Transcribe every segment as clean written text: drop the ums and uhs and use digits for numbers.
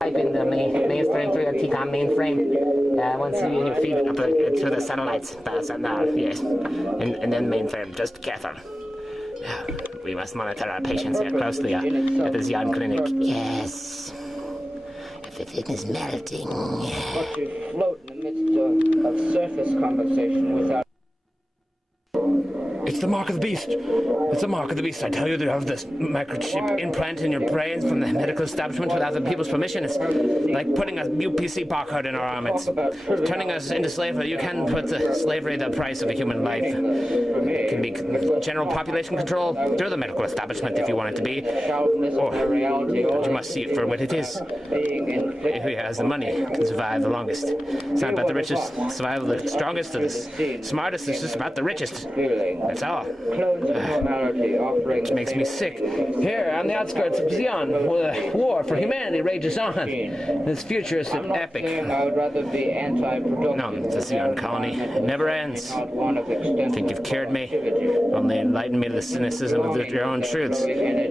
Type in the mainframe through the TCOM mainframe. Once you feed it up through the satellites, yes, and then mainframe. Just be careful. We must monitor our patients here closely at the Zeon Clinic. Yes. Everything is melting. But you float in the midst of surface conversation without... It's the mark of the beast. It's the mark of the beast. I tell you, they have this microchip implant in your brains from the medical establishment without the people's permission. It's like putting a UPC barcode in our arm. It's turning us into slavery. You can put the slavery the price of a human life. It can be general population control through the medical establishment if you want it to be. But you must see it for what it is. Who has the money can survive the longest. It's not about the richest, survival the strongest or the smartest. It's just about the richest. That's all. Which makes me sick. Here, on the outskirts of Zeon, war for humanity rages on. This future is an epic. I would rather be anti-productive. No, the Zeon Colony. It never ends. I think you've cured me. Only enlightened me to the cynicism of your own truths. Yeah.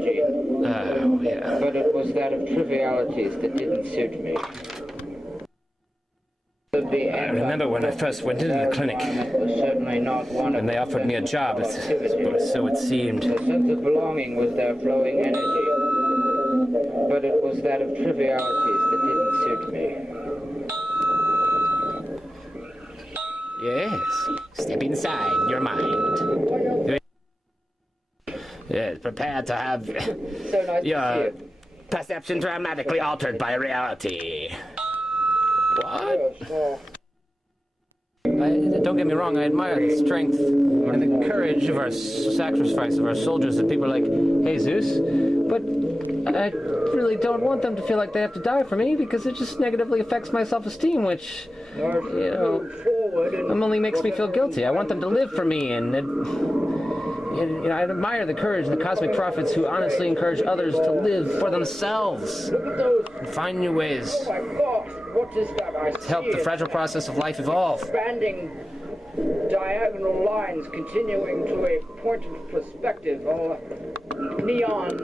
But it was that of trivialities that didn't suit me. I remember when I first went into the clinic, and they offered me a job, so it seemed. The sense of belonging was their flowing energy, but it was that of trivialities that didn't suit me. Yes. Step inside your mind. Yes, prepare to have So nice your to see you. perception dramatically altered by reality. What? Don't get me wrong, I admire the strength and the courage of our sacrifice of our soldiers and people like Jesus, but I really don't want them to feel like they have to die for me because it just negatively affects my self-esteem, which, only makes me feel guilty. I want them to live for me, and I admire the courage of the cosmic prophets who honestly encourage others to live for themselves and find new ways to help the fragile process of life evolve. Expanding diagonal lines continuing to a point of perspective, all neon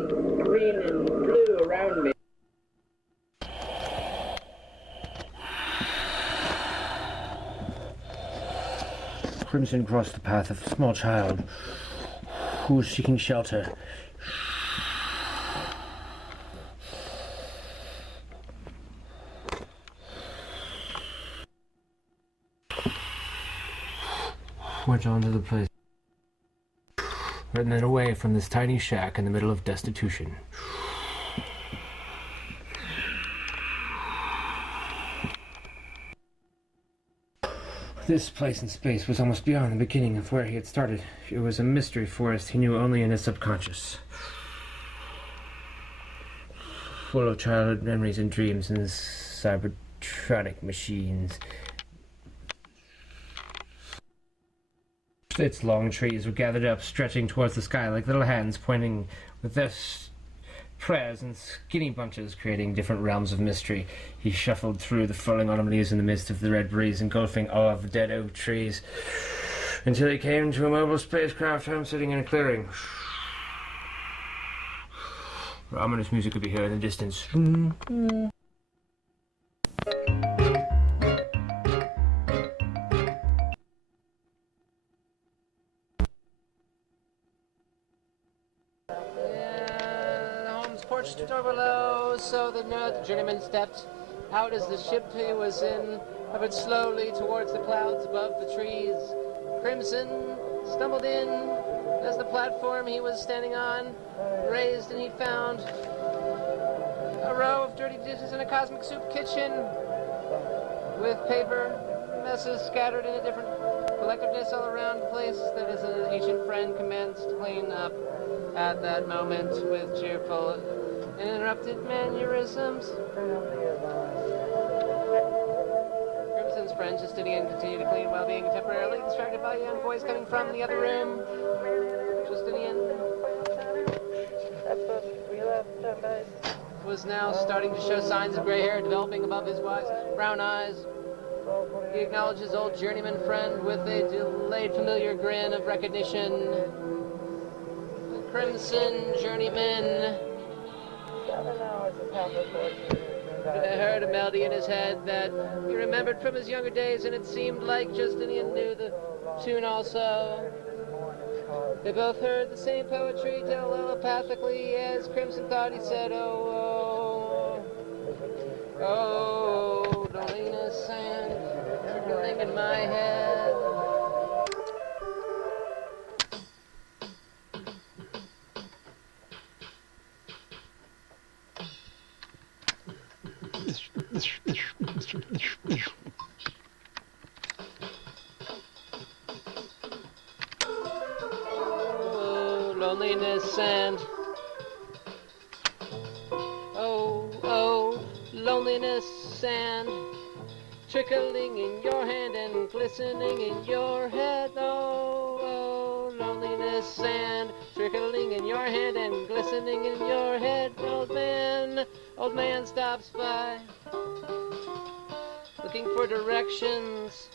green and blue around me. Crimson crossed the path of a small child who was seeking shelter. Went on to the place, and then away from this tiny shack in the middle of destitution. This place in space was almost beyond the beginning of where he had started. It was a mystery forest he knew only in his subconscious. Full of childhood memories and dreams and cybertronic machines. Its long trees were gathered up, stretching towards the sky like little hands pointing with their prayers and skinny bunches, creating different realms of mystery. He shuffled through the falling autumn leaves in the midst of the red breeze, engulfing all of the dead oak trees, until he came to a mobile spacecraft home sitting in a clearing. Ominous music could be heard in the distance. Door below, so the journeyman stepped out as the ship he was in hovered slowly towards the clouds above the trees. Crimson stumbled in as the platform he was standing on raised, and he found a row of dirty dishes in a cosmic soup kitchen with paper messes scattered in a different collectiveness all around the place that is an ancient friend commands to clean up at that moment with cheerful and interrupted mannerisms. Crimson's friend, Justinian, continued to clean while being temporarily distracted by a young voice coming from the other room. Justinian was now starting to show signs of gray hair developing above his wise brown eyes. He acknowledged his old journeyman friend with a delayed familiar grin of recognition. The Crimson Journeyman heard a melody in his head that he remembered from his younger days, and it seemed like Justinian knew the tune also. They both heard the same poetry telepathically as Crimson thought he said, oh, oh, oh, loneliness and trickling in my head. Oh, loneliness and oh, loneliness and trickling in your hand and glistening in your head. Oh, loneliness and trickling in your hand and glistening in your head. Old man stops by, looking for directions.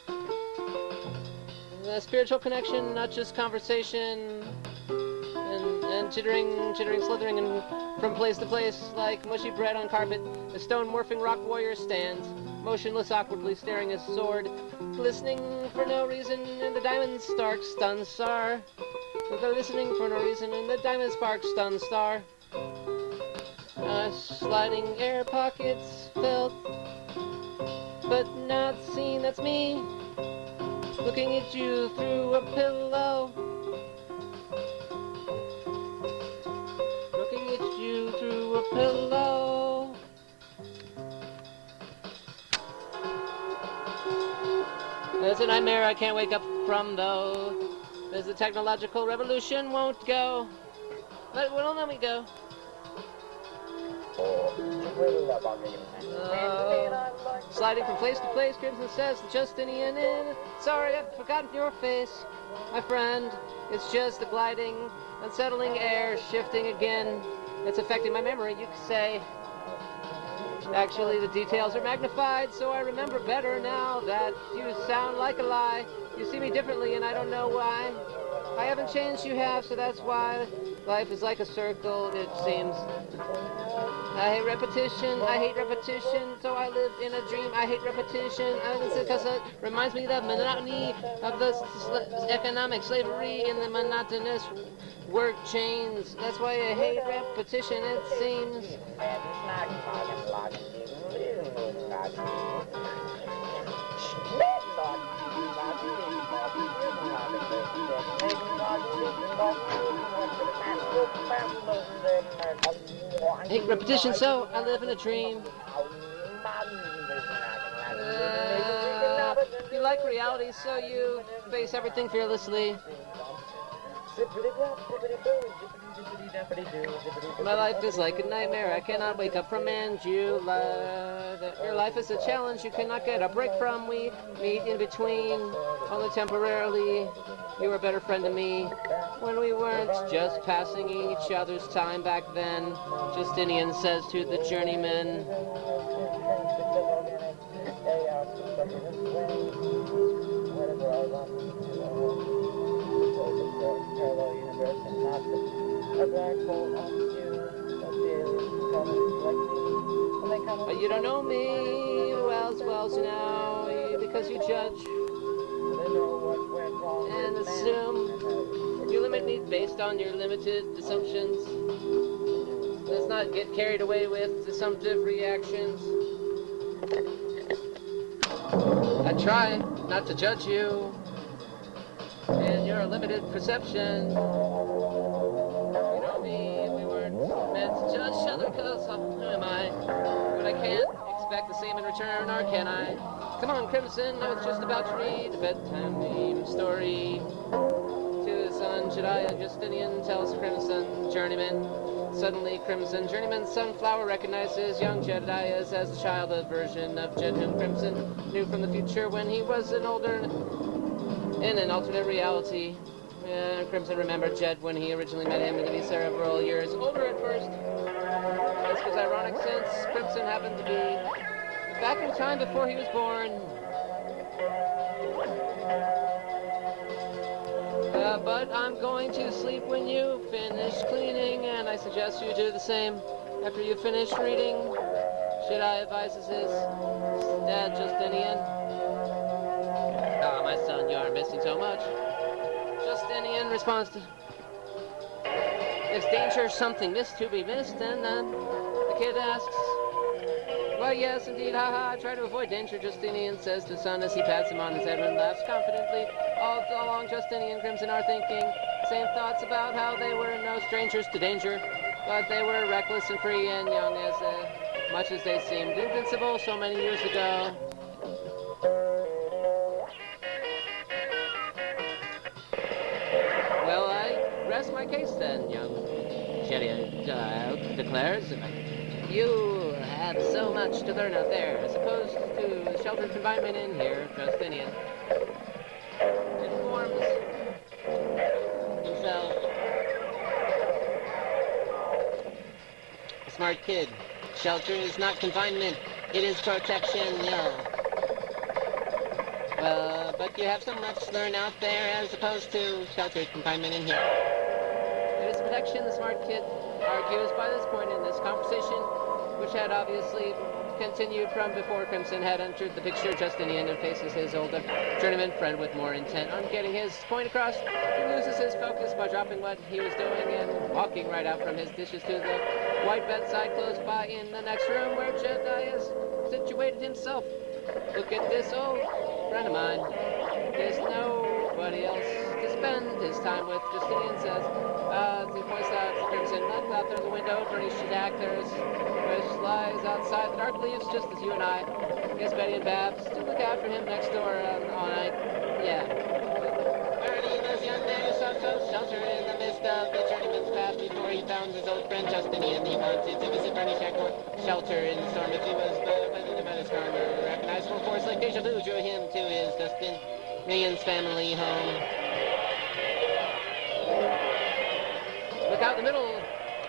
A spiritual connection, not just conversation. And chittering, slithering and from place to place like mushy bread on carpet. The stone morphing rock warrior stands, motionless, awkwardly staring his sword, listening for no reason in the diamond spark stunned star. They're listening for no reason in the diamond spark stunned star. Sliding air pockets filled, but not seen. That's me, looking at you through a pillow. Looking at you through a pillow. There's a nightmare I can't wake up from, though. There's the technological revolution won't go. But it won't let me go. Sliding from place to place, Crimson says to Justinian, sorry, I've forgotten your face, my friend. It's just the gliding, unsettling air shifting again. It's affecting my memory, you could say. Actually, the details are magnified, so I remember better now that you sound like a lie. You see me differently, and I don't know why. I haven't changed, you have, so that's why. Life is like a circle, it seems. I hate repetition, so I live in a dream. I hate repetition, because it reminds me of the monotony of the economic slavery in the monotonous work chains. That's why I hate repetition, it seems. I hate repetition, so I live in a dream. You like reality, so you face everything fearlessly. My life is like a nightmare, I cannot wake up from, and your life is a challenge you cannot get a break from. We meet in between, only temporarily. You were a better friend to me when we weren't just passing each other's time back then. Justinian says to the journeyman. But you don't know me well now, because you judge and assume. You limit me based on your limited assumptions. Let's not get carried away with assumptive reactions. I try not to judge you and your limited perception. You know me, we weren't meant to judge each other, cause who am I? But I can't expect the same in return, or can I? Come on, Crimson, I was just about to read a bedtime story to his son, Jedi. Justinian tells Crimson, Journeyman. Suddenly, Crimson, Journeyman Sunflower recognizes young Jedias as the childhood version of Jed whom Crimson knew from the future when he was in an alternate reality. Crimson remembered Jed when he originally met him to be several years older at first. This was ironic since Crimson happened to be back in time before he was born. But I'm going to sleep when you finish cleaning, and I suggest you do the same after you finish reading. Jedi advises his dad, Justinian. Ah, my son, you are missing so much. Justinian responds to, is danger something missed to be missed? And then the kid asks, well, yes, indeed, haha, I try to avoid danger, Justinian says to the son as he pats him on his head and laughs confidently. All along, Justinian and Crimson are thinking same thoughts about how they were no strangers to danger, but they were reckless and free and young as much as they seemed invincible so many years ago. Well, I rest my case then, young Jedi declares. You have so much to learn out there, as opposed to sheltered confinement in here, Justinian informs himself. A smart kid. Shelter is not confinement, it is protection, yeah. But you have so much to learn out there, as opposed to sheltered confinement in here. It is protection, the smart kid argues by this point in this conversation, which had obviously continued from before Crimson had entered the picture. Justinian faces his older journeyman friend with more intent on getting his point across. He loses his focus by dropping what he was doing and walking right out from his dishes to the white bedside close by in the next room where Jedi has situated himself. Look at this old friend of mine. There's nobody else to spend his time with, Justinian says. He points out to Crimson, look out through the window, Bernie Shadak, which lies outside the dark leaves, just as you and I. Guess Betty and Babs to look out for him next door all night. Yeah. Bernie, this young man who sought shelter in the midst of the journeyman's path before he found his old friend Justinian. He wanted to visit Bernie Shadak, shelter in the storm if he was but his karma. Recognizable force like deja vu drew him to his Justinian's family home. Look out in the middle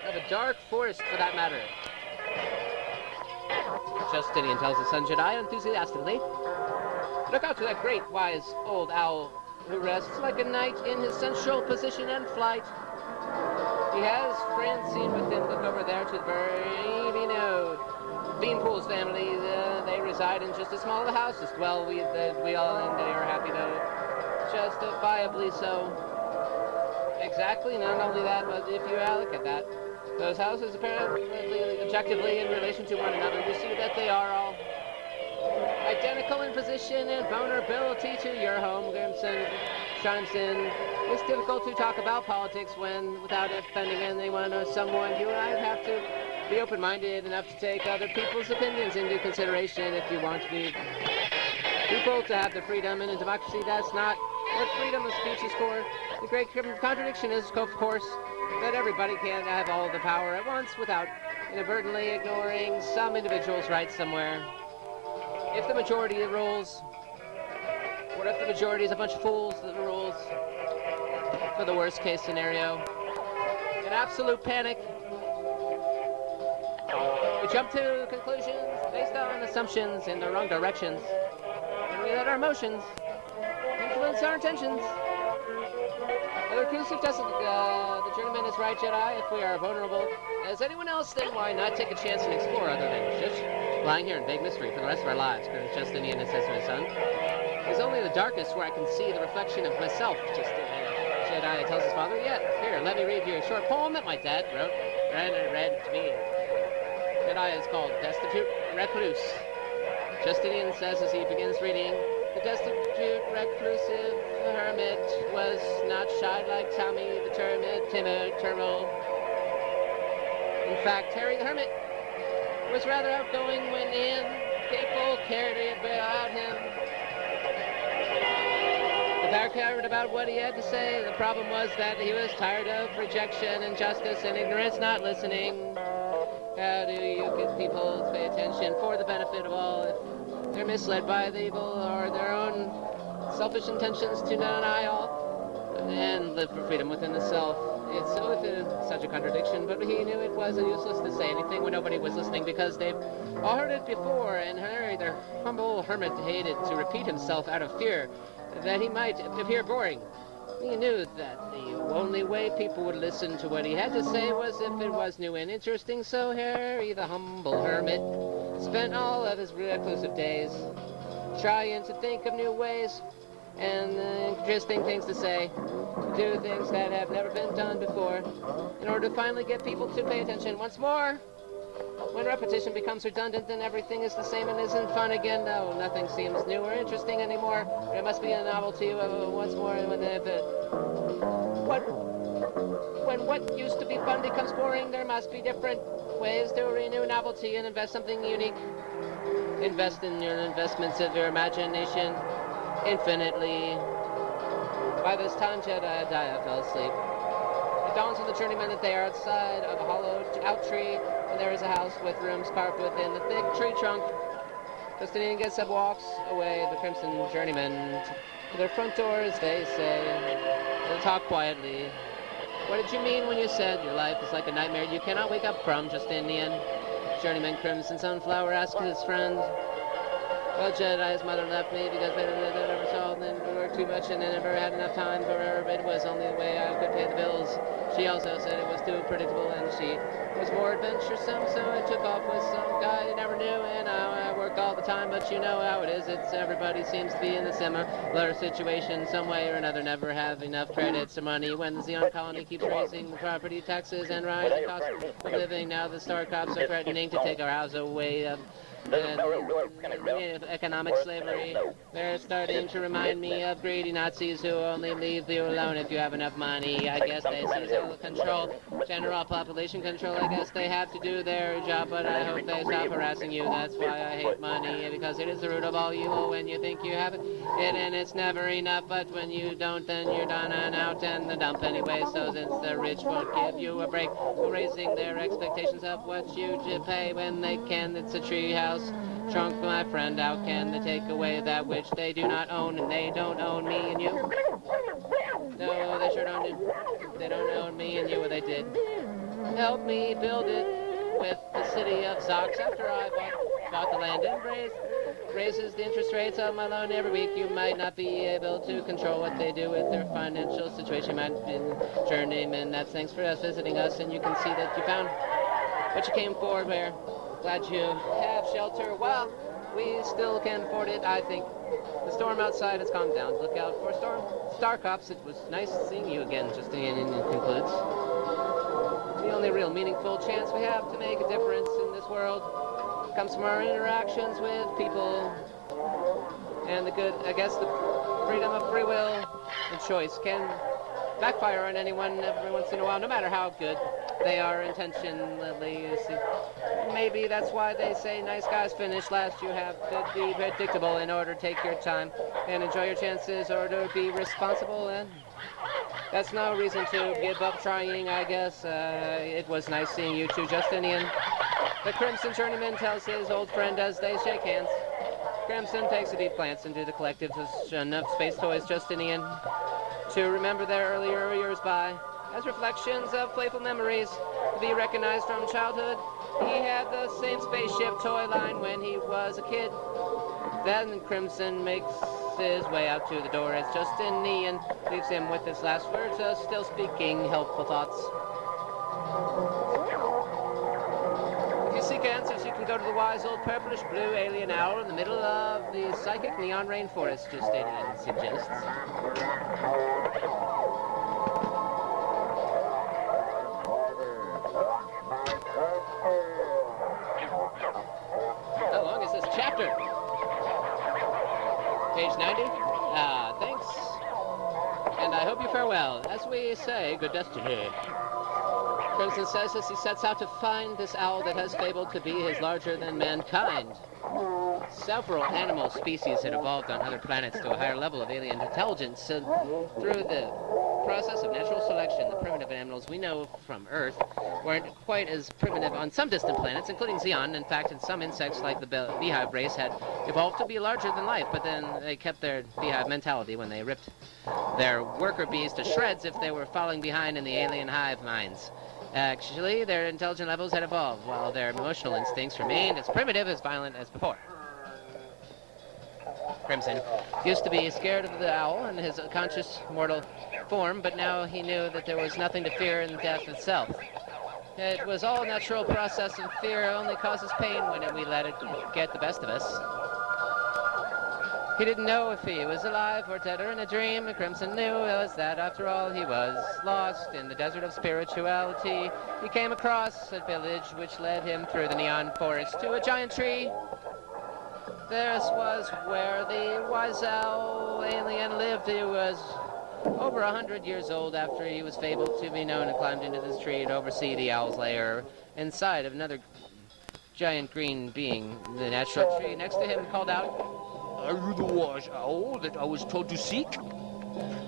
of a dark forest, for that matter. Justinian tells his son Jedi enthusiastically. Look out to that great, wise, old owl who rests like a knight in his central position and flight. He has friends seen with him. Look over there to the very node. Beanpool's family, they reside in just as small of a house as well. We all, and they are happy to, justifiably so. Exactly, not only that, but if you look at that, those houses apparently, objectively in relation to one another, you see that they are all identical in position and vulnerability to your home. Crimson chimes in. It's difficult to talk about politics when, without offending anyone or someone, you and I have to be open-minded enough to take other people's opinions into consideration if you want to be people to have the freedom in a democracy. That's not what freedom of speech is for. The great contradiction is, of course, that everybody can't have all the power at once without inadvertently ignoring some individual's rights somewhere. If the majority rules, or if the majority is a bunch of fools that rules, for the worst case scenario, in absolute panic, we jump to conclusions based on assumptions in the wrong directions, and we let our emotions influence our intentions. The Recluse suggested the Journeyman is right, Jedi. If we are vulnerable as anyone else, then why not take a chance and explore other adventures? Lying here in vague mystery for the rest of our lives, Justinian says to his son. It's only the darkness where I can see the reflection of myself, Jedi tells his father. Yeah, here, let me read you a short poem that my dad wrote and read to me. Jedi is called Destitute Recluse. Justinian says as he begins reading, the destitute, reclusive hermit was not shy like Tommy the timid turtle. In fact, Harry the hermit was rather outgoing when people cared about him. The pair cared about what he had to say. The problem was that he was tired of rejection, injustice, and ignorance, not listening. How do you get people to pay attention for the benefit of all if they're misled by the evil or their own selfish intentions to deny all and live for freedom within the self? It's such a contradiction, but he knew it was useless to say anything when nobody was listening because they've all heard it before, and Harry, their humble hermit, hated to repeat himself out of fear that he might appear boring. He knew that the only way people would listen to what he had to say was if it was new and interesting, so Harry, the humble hermit, spent all of his reclusive days trying to think of new ways and interesting things to say, do things that have never been done before, in order to finally get people to pay attention once more. When repetition becomes redundant, then everything is the same and isn't fun again. No, nothing seems new or interesting anymore. There must be a novelty once more. When what used to be fun becomes boring, there must be different ways to renew novelty and invest something unique. Invest in your investments of your imagination infinitely. By this time, Jedi fell asleep. It dawns on the journeymen that they are outside of a hollowed-out tree, and there is a house with rooms carved within the thick tree trunk. Justinian gets up, walks away, the Crimson Journeymen to their front doors. They say, they talk quietly. What did you mean when you said your life is like a nightmare you cannot wake up from, Justinian? Journeyman Crimson Sunflower asked his friend. Well, Jedi's mother left me because they never saw and then worked too much and I never had enough time for her, but it was the only way I could pay the bills. She also said it was too predictable and she was more adventuresome, so I took off with some guy I never knew, and now I work all the time, but you know how it is. It's everybody seems to be in the similar situation some way or another, never have enough credits or money. When the Zeon Colony keeps raising the property taxes and rising costs of living, now the star crops are threatening to take our house away. Economic slavery. They're starting to remind me of greedy Nazis who only leave you alone if you have enough money. I guess they seize all the control, general population control. I guess they have to do their job, but I hope they stop harassing you. That's why I hate money, because it is the root of all evil. When you think you have it, and it's never enough, but when you don't, then you're done and out in the dump anyway. So since the rich won't give you a break for raising their expectations of what you should pay when they can, it's a tree house. Trunk, my friend, how can they take away that which they do not own, and they don't own me and you? No, they sure don't do. They don't own me and you, what they did. Help me build it with the city of Zox after I bought the land and raises the interest rates of my loan every week. You might not be able to control what they do with their financial situation. Might have been journeyman. That's thanks for us visiting us, and you can see that you found what you came for. Where glad you have shelter. Well, we still can afford it, I think. The storm outside has calmed down. Look out for storm. Star Cops, it was nice seeing you again, Justinian concludes. The only real meaningful chance we have to make a difference in this world comes from our interactions with people. And the good, I guess the freedom of free will and choice can backfire on anyone every once in a while, no matter how good they are intentionally. Maybe that's why they say nice guys finish last. You have to be predictable in order to take your time and enjoy your chances, or to be responsible, and that's no reason to give up trying, I guess. It was nice seeing you too, Justinian. The Crimson Journeyman tells his old friend as they shake hands. Crimson takes a deep glance into the collective of space toys, Justinian, to remember their earlier years by as reflections of playful memories to be recognized from childhood. He had the same spaceship toy line when he was a kid. Then Crimson makes his way out to the door as Justinian leaves him with his last words, still speaking helpful thoughts. If you seek answers, you can go to the wise old purplish blue alien owl in the middle of the psychic neon rainforest, Justinian suggests. How long is this chapter? Page 90? Thanks. And I hope you fare well. As we say, good destiny. Crimson says as he sets out to find this owl that has fabled to be his larger than mankind. Several animal species had evolved on other planets to a higher level of alien intelligence. Through the process of natural selection, the primitive animals we know from Earth weren't quite as primitive on some distant planets, including Zeon. In fact, some insects, like the beehive race, had evolved to be larger than life, but then they kept their beehive mentality when they ripped their worker bees to shreds if they were falling behind in the alien hive minds. Actually, their intelligence levels had evolved, while their emotional instincts remained as primitive, as violent as before. Crimson used to be scared of the owl in his conscious mortal form, but now he knew that there was nothing to fear in death itself. It was all natural process, and fear only causes pain when we let it get the best of us. He didn't know if he was alive or dead or in a dream. Crimson knew was that after all he was lost in the desert of spirituality. He came across a village which led him through the neon forest to a giant tree. This was where the wise owl alien lived. He was over 100 years old after he was fabled to be known and climbed into this tree to oversee the owl's lair inside of another giant green being. The natural tree next to him called out, "Are you the wise owl that I was told to seek?"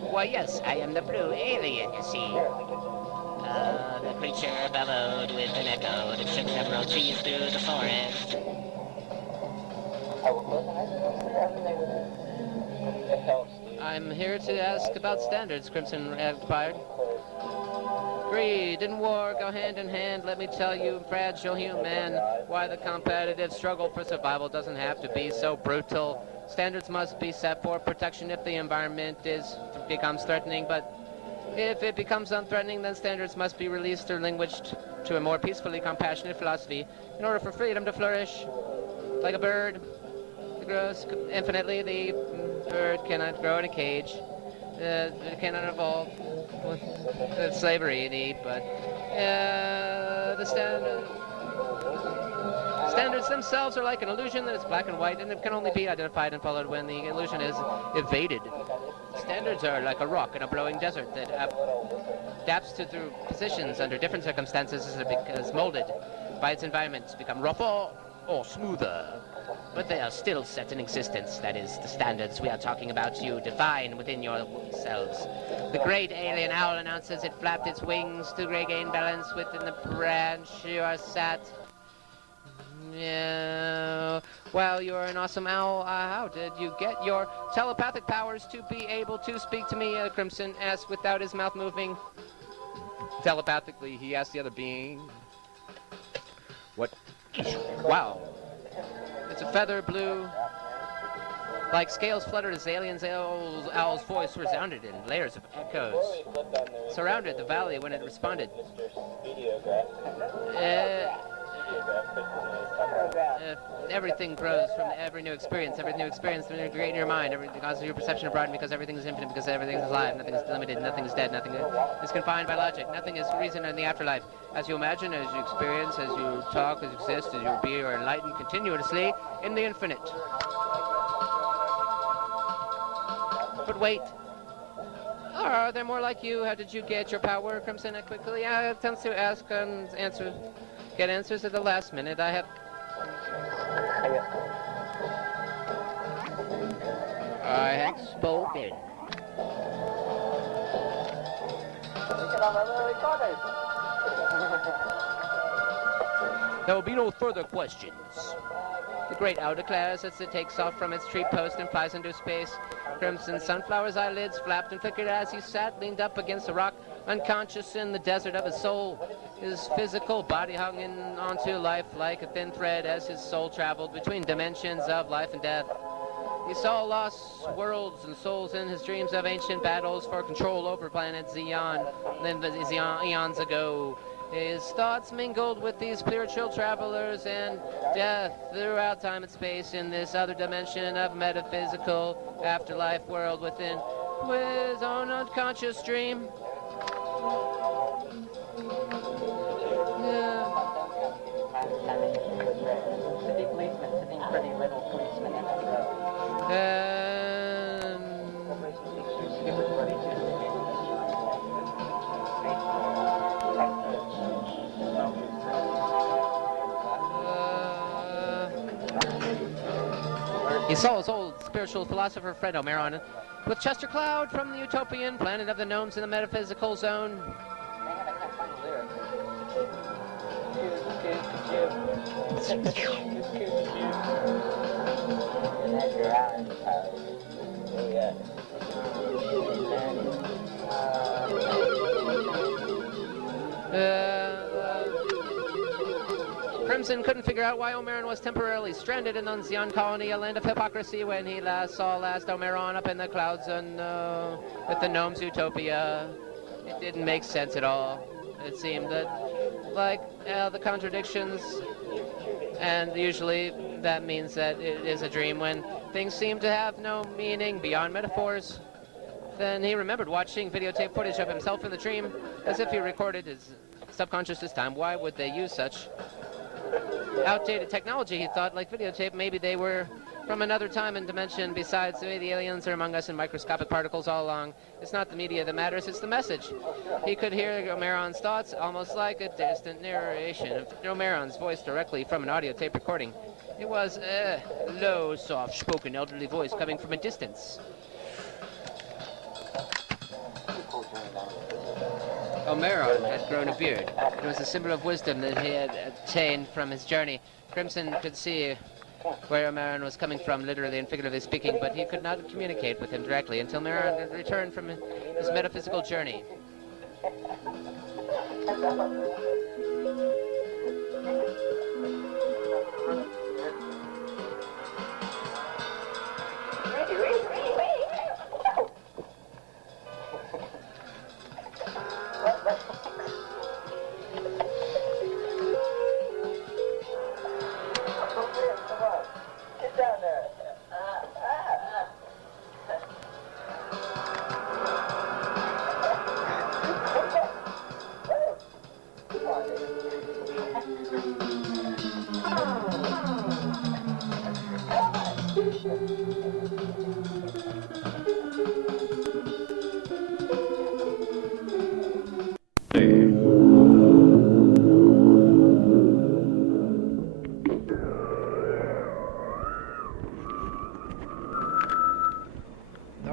Why, yes, I am the blue alien, you see. The creature bellowed with an echo that shook several trees through the forest. I'm here to ask about standards, Crimson inquired. Greed and war go hand in hand. Let me tell you, fragile human, why the competitive struggle for survival doesn't have to be so brutal. Standards must be set for protection if the environment becomes threatening, but if it becomes unthreatening, then standards must be released or languaged to a more peacefully compassionate philosophy in order for freedom to flourish. Like a bird that grows infinitely, the bird cannot grow in a cage. It cannot evolve with slavery, but the standards themselves are like an illusion that is black and white, and it can only be identified and followed when the illusion is evaded. Standards are like a rock in a blowing desert that adapts to through positions under different circumstances as it is molded by its environment to become rougher or smoother. But they are still set in existence. That is, the standards we are talking about you define within yourselves. The great alien owl announces it flapped its wings to regain balance within the branch you are sat. Yeah. Well, you're an awesome owl. How did you get your telepathic powers to be able to speak to me? Crimson asked without his mouth moving. Telepathically, he asked the other being. What? Wow. It's a feather blue. Like scales fluttered as the alien's owl's voice resounded in layers of echoes. Surrounded the valley when it responded. Everything grows from every new experience. Every new experience when you create in your mind. Everything causes your perception of broaden because everything is infinite, because everything is alive. Nothing is limited. Nothing is dead. Nothing is confined by logic. Nothing is reason in the afterlife. As you imagine, as you experience, as you talk, as you exist, as you be or enlightened continuously in the infinite. But wait. Are there more like you? How did you get your power, Crimson? Quickly, I attempt to ask and answer. Get answers at the last minute. I have spoken. There will be no further questions. The great owl declares as it takes off from its tree post and flies into space. Crimson Sunflower's eyelids flapped and flickered as he sat, leaned up against a rock, unconscious in the desert of his soul. His physical body hung onto life like a thin thread as his soul traveled between dimensions of life and death. He saw lost worlds and souls in his dreams of ancient battles for control over Planet Zeon, eons ago. His thoughts mingled with these spiritual travelers and death throughout time and space in this other dimension of metaphysical afterlife world within his own unconscious dream. He saw his old spiritual philosopher friend Omeron with Chester Cloud from the utopian planet of the gnomes in the metaphysical zone. Crimson couldn't figure out why Omeron was temporarily stranded in the Zeon Colony, a land of hypocrisy, when he saw Omeron up in the clouds and with the gnomes' utopia. It didn't make sense at all. It seemed that like the contradictions, and usually that means that it is a dream when things seem to have no meaning beyond metaphors. Then he remembered watching videotape footage of himself in the dream, as if he recorded his subconscious this time. Why would they use such outdated technology? He thought, like videotape, maybe they were from another time and dimension. Besides, maybe the aliens are among us in microscopic particles all along. It's not the media that matters, it's the message. He could hear Omeron's thoughts, almost like a distant narration of Omeron's voice directly from an audio tape recording. It was a low, soft-spoken elderly voice coming from a distance. Omeron had grown a beard. It was a symbol of wisdom that he had obtained from his journey. Crimson could see where Omeron was coming from, literally and figuratively speaking, but he could not communicate with him directly until Omeron had returned from his metaphysical journey.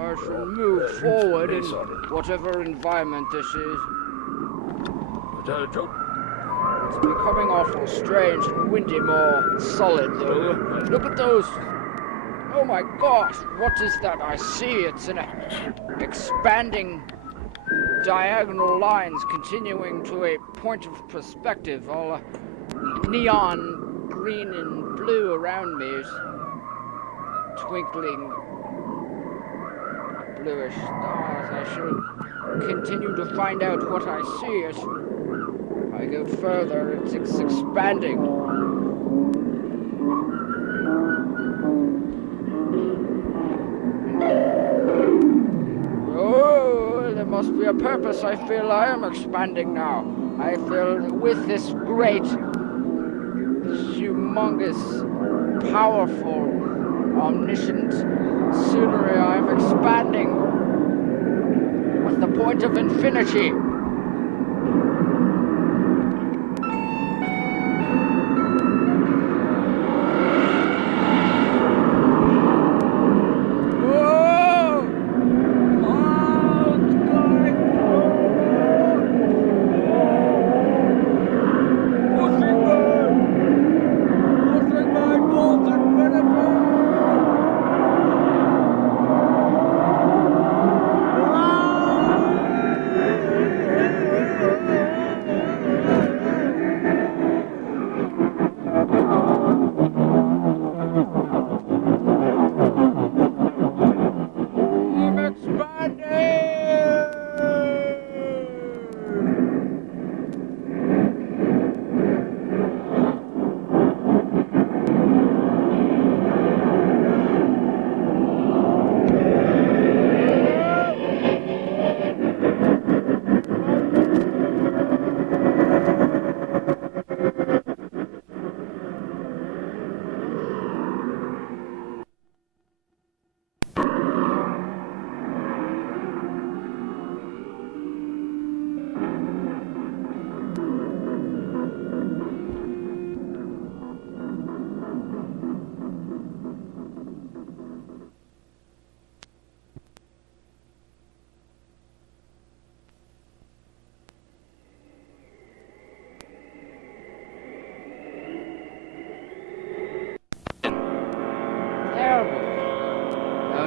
I shall move forward in whatever environment this is. It's becoming awful strange and windy, more solid though. Look at those. Oh my gosh, what is that I see? It's an expanding diagonal lines continuing to a point of perspective, all neon green and blue around me, twinkling bluish stars. I shall continue to find out what I see as I go further. It's expanding. Oh, there must be a purpose. I feel I am expanding now. I feel with this great, humongous, powerful, omniscient scenery, I am expanding at the point of infinity.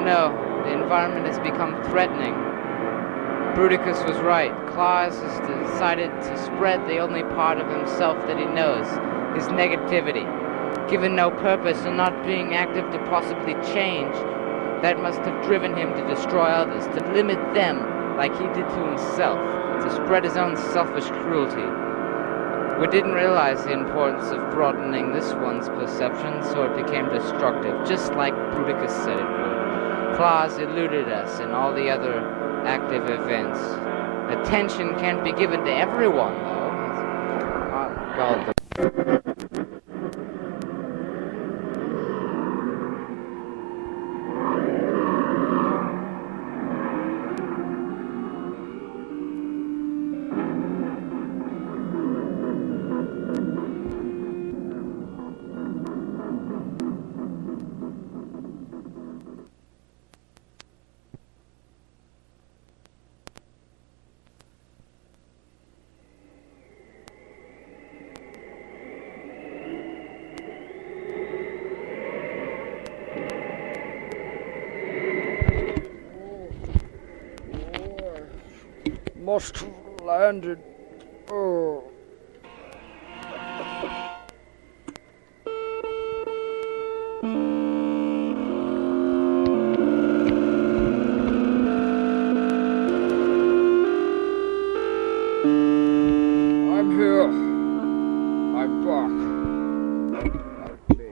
No, the environment has become threatening. Bruticus was right. Claus has decided to spread the only part of himself that he knows, his negativity. Given no purpose and not being active to possibly change, that must have driven him to destroy others, to limit them like he did to himself, to spread his own selfish cruelty. We didn't realize the importance of broadening this one's perception, so it became destructive, just like Bruticus said it would. Claws eluded us in all the other active events. Attention can't be given to everyone, though. Oh, God. Must have landed. Oh. I'm here. I'm back.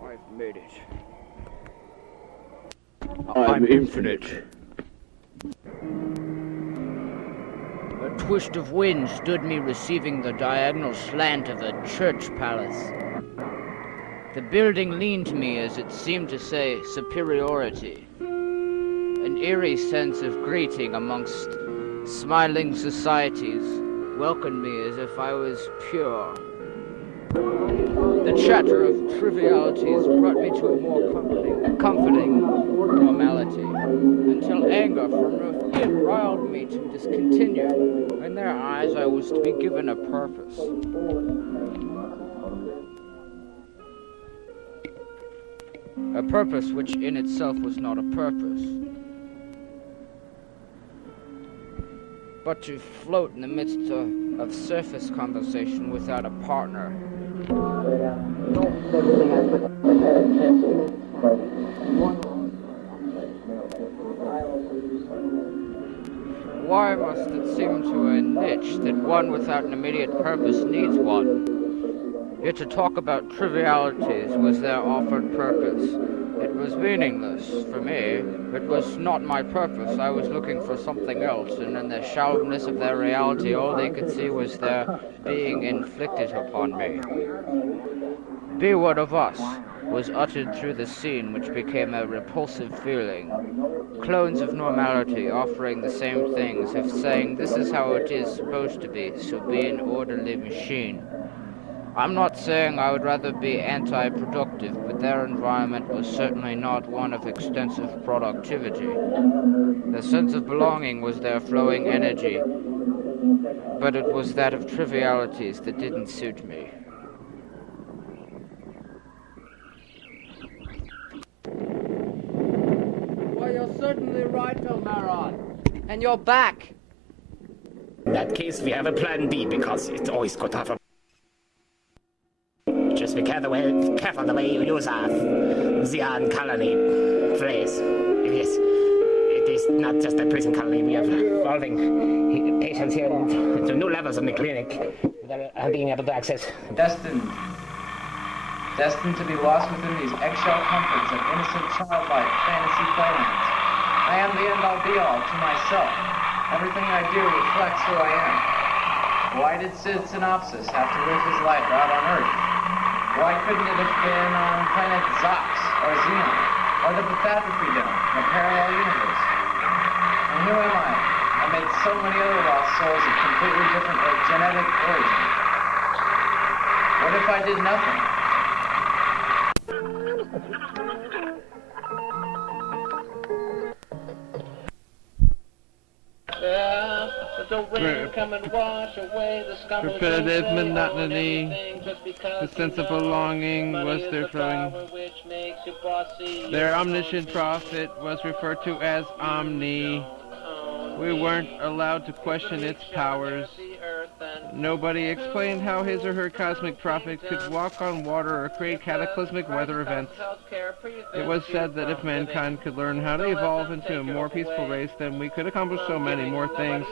I've made it. I'm infinite. A twist of wind stood me receiving the diagonal slant of a church palace. The building leaned to me as it seemed to say superiority. An eerie sense of greeting amongst smiling societies welcomed me as if I was pure. The chatter of trivialities brought me to a more comforting normality, until anger from within riled me to discontinue. In their eyes, I was to be given a purpose. A purpose which in itself was not a purpose, but to float in the midst of surface conversation without a partner. Why must it seem to a niche that one without an immediate purpose needs one? Yet to talk about trivialities was their offered purpose. It was meaningless for me. It was not my purpose. I was looking for something else, and in the shallowness of their reality, all they could see was their being inflicted upon me. Be what of us was uttered through the scene, which became a repulsive feeling. Clones of normality offering the same things, if saying this is how it is supposed to be, so be an orderly machine. I'm not saying I would rather be anti-productive, but their environment was certainly not one of extensive productivity. The sense of belonging was their flowing energy, but it was that of trivialities that didn't suit me. Well, you're certainly right, Elmaron. And you're back. In that case, we have a plan B, because it's always good to have a... Just be careful the way you use our Zeon Colony phrase. It is not just a prison colony. We are evolving patients here to new levels in the clinic that are being able to access. Destined to be lost within these eggshell comforts of innocent childlike fantasy playlands. I am the end-all be-all to myself. Everything I do reflects who I am. Why did Sid Synopsis have to live his life out on Earth? Why couldn't it have been on Planet Zox or Zeon or the Bathyphy Dome, a parallel universe? And who am I? Amid so many other lost souls of completely different genetic origin. What if I did nothing? The rain come and wash away the scum. Repetitive monotony, the sense of belonging was their flowing. Their omniscient prophet was referred to as Omni. We weren't allowed to question its powers. Nobody explained how his or her cosmic prophet could walk on water or create cataclysmic weather events. It was said that if mankind could learn how to evolve into a more peaceful race, then we could accomplish so many more things.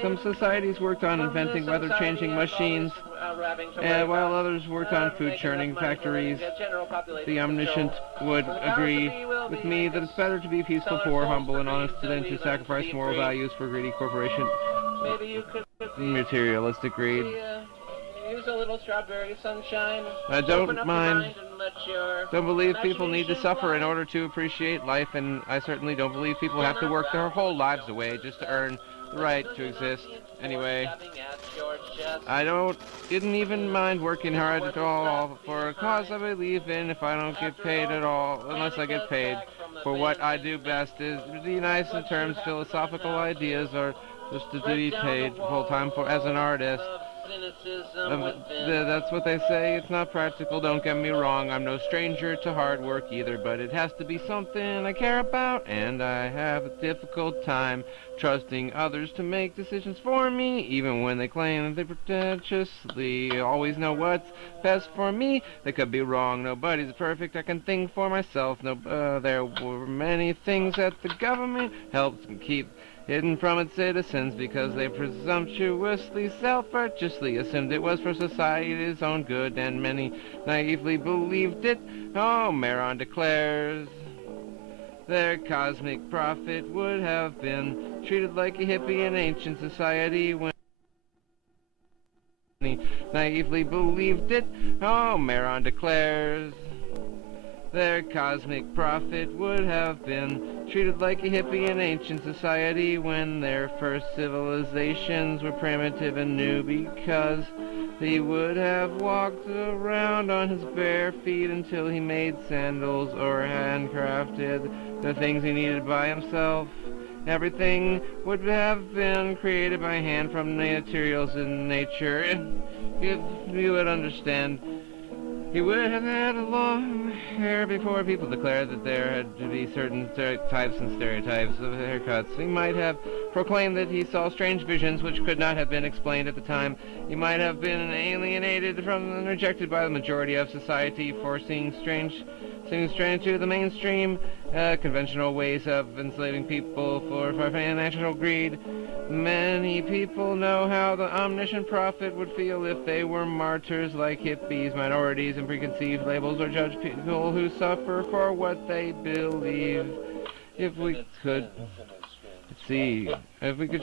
Some societies worked on inventing weather-changing machines, while others worked on food-churning factories. The omniscient would agree with me that it's better to be peaceful, poor, humble, and honest than to sacrifice moral values for greedy corporation. Materialistic greed. Use a little strawberry sunshine. I don't mind. Don't believe people need to suffer in order to appreciate life, and I certainly don't believe people have to work their whole lives away just to earn the right to exist. Anyway, I didn't even mind working hard at all for a cause I believe in if I don't get paid at all, unless I get paid for what I do best. Is be nice in terms, philosophical ideas, or just to be paid full time for as an artist. That's what they say. It's not practical, don't get me wrong. I'm no stranger to hard work either, but it has to be something I care about, and I have a difficult time trusting others to make decisions for me, even when they claim that they pretentiously always know what's best for me. They could be wrong. Nobody's perfect. I can think for myself. There were many things that the government helped keep hidden from its citizens because they presumptuously, self-righteously assumed it was for society's own good, and many naively believed it. Oh, Meron declares their cosmic prophet would have been treated like a hippie in ancient society when he naively believed it. Oh, Meron declares their cosmic prophet would have been treated like a hippie in ancient society when their first civilizations were primitive and new, because he would have walked around on his bare feet until he made sandals or handcrafted the things he needed by himself. Everything would have been created by hand from materials in nature. If you would understand, he would have had a long hair before people declared that there had to be certain types and stereotypes of haircuts. He might have proclaimed that he saw strange visions which could not have been explained at the time. He might have been alienated from and rejected by the majority of society for seeing strange to the mainstream conventional ways of enslaving people for financial greed. Many people know how the omniscient prophet would feel if they were martyrs like hippies, minorities, and preconceived labels, or judge people who suffer for what they believe. If we could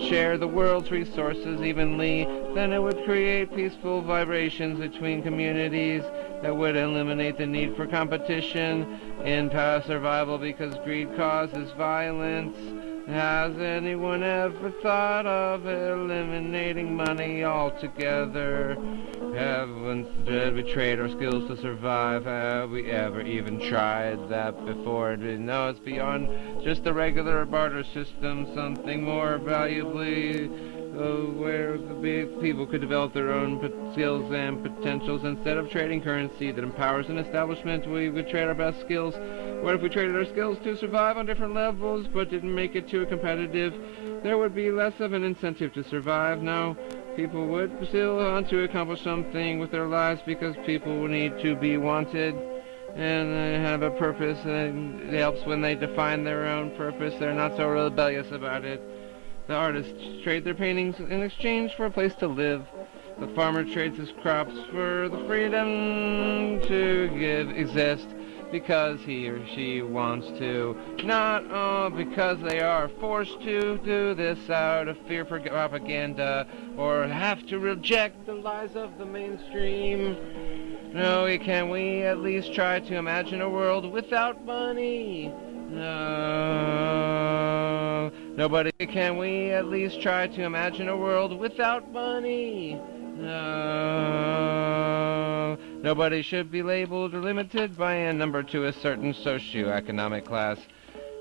share the world's resources evenly, then it would create peaceful vibrations between communities that would eliminate the need for competition in survival, because greed causes violence. Has anyone ever thought of eliminating money altogether? Haven't we traded our skills to survive? Have we ever even tried that before? No, it's beyond just the regular barter system, something more valuably where the people could develop their own skills and potentials instead of trading currency that empowers an establishment. We would trade our best skills. What if we traded our skills to survive on different levels but didn't make it too competitive? There would be less of an incentive to survive. Now, people would still want to accomplish something with their lives because people need to be wanted and have a purpose, and it helps when they define their own purpose. They're not so rebellious about it. The artists trade their paintings in exchange for a place to live. The farmer trades his crops for the freedom to exist because he or she wants to, not because they are forced to do this out of fear for propaganda or have to reject the lies of the mainstream. No, can we at least try to imagine a world without money? No. Can we at least try to imagine a world without money? No. Nobody should be labeled or limited by a number to a certain socioeconomic class.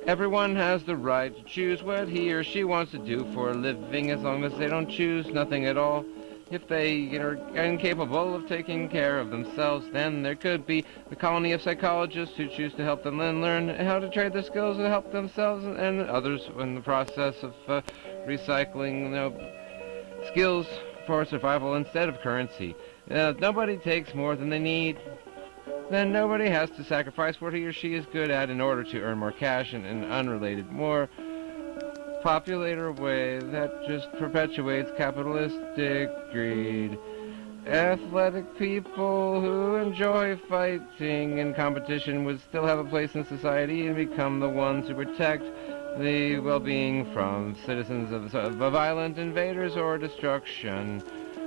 Everyone has the right to choose what he or she wants to do for a living, as long as they don't choose nothing at all. If they are incapable of taking care of themselves, then there could be the colony of psychologists who choose to help them learn how to trade their skills and help themselves and others in the process of recycling skills for survival instead of currency. If nobody takes more than they need, then nobody has to sacrifice what he or she is good at in order to earn more cash in an unrelated, more popular way that just perpetuates capitalistic greed. Athletic people who enjoy fighting and competition would still have a place in society and become the ones who protect the well-being from citizens of violent invaders or destruction.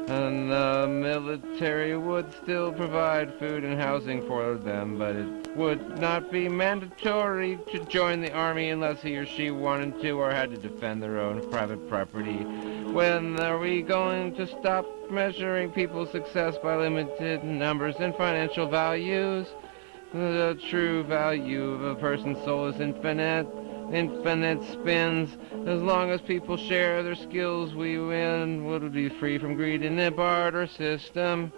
And the military would still provide food and housing for them, but it would not be mandatory to join the army unless he or she wanted to or had to defend their own private property. When are we going to stop measuring people's success by limited numbers and financial values? The true value of a person's soul is infinite spins. As long as people share their skills, we win. Would be free from greed in a barter system.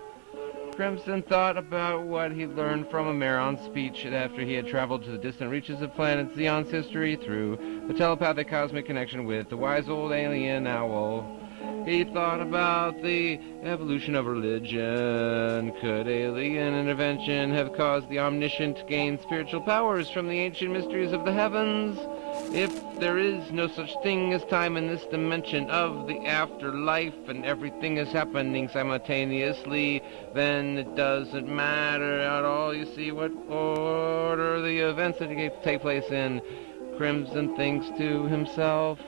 Crimson thought about what he learned from a Maron's speech after he had traveled to the distant reaches of Planet Zeon's history through the telepathic cosmic connection with the wise old alien owl. He thought about the evolution of religion. Could alien intervention have caused the omniscient to gain spiritual powers from the ancient mysteries of the heavens? If there is no such thing as time in this dimension of the afterlife and everything is happening simultaneously, then it doesn't matter at all. You see what order the events that take place in. Crimson thinks to himself.